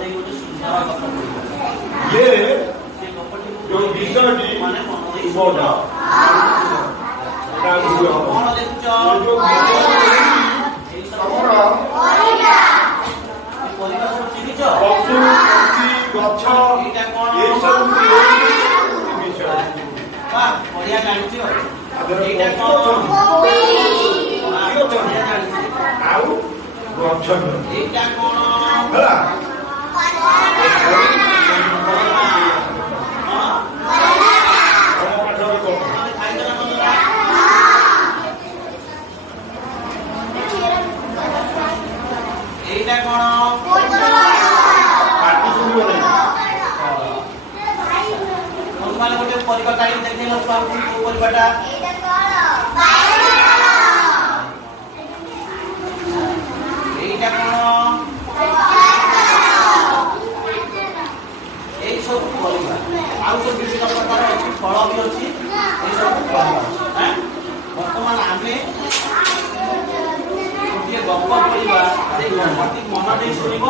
ଦେଇ ଗୋଟେ ସୁନ୍ଦର ଗପ କହିବା। ये ସେ ଗପଟି जो विषयटी ମାନେ ମନ ଦେଇ बड़ा କଣ ଦେଖୁଛ? जो ଏଇ ସବୁ हमरा ପରିବା ସବୁ ଚିହ୍ନିଛ? पशु पक्षी गछ ଏଇଟା କଣ? ये सब विषय ବା ବଢିଆ ଜାଣିଛ। आदर ଏଇଟା କଣ? ବା, ବଢିଆ ଜାଣିଛ। आउ गछ ଏଇଟା କଣ? ହେଲା ଆମ ପାଠରେ କଣ ତମେ ଖାଇଛ ନା କଲରା? ଏଇଟା କଣ? ପାଟି ଶୁଣିବ ନାହିଁ ମାନେ ଗୋଟେ ପରିବା କାଢି ଦେଖେଇଲ ଛୁଆଙ୍କୁ କୋଉ ପରିବାଟା? ଏଇଟା କଣ? ଏଇ ସବୁ ପରିବା। ଆଉ ସବୁ ବିଭିନ୍ନ ପ୍ରକାର ଅଛି, ଫଳ ବି ଅଛି, ଏଇ ସବୁ ପରିବା ଅଛି। ବର୍ତ୍ତମାନ ଆମେ ଗୋଟିଏ ଗପ କହିବା, ସେଇ ଗପଟି ମନ ଦେଇ ଶୁଣିବ।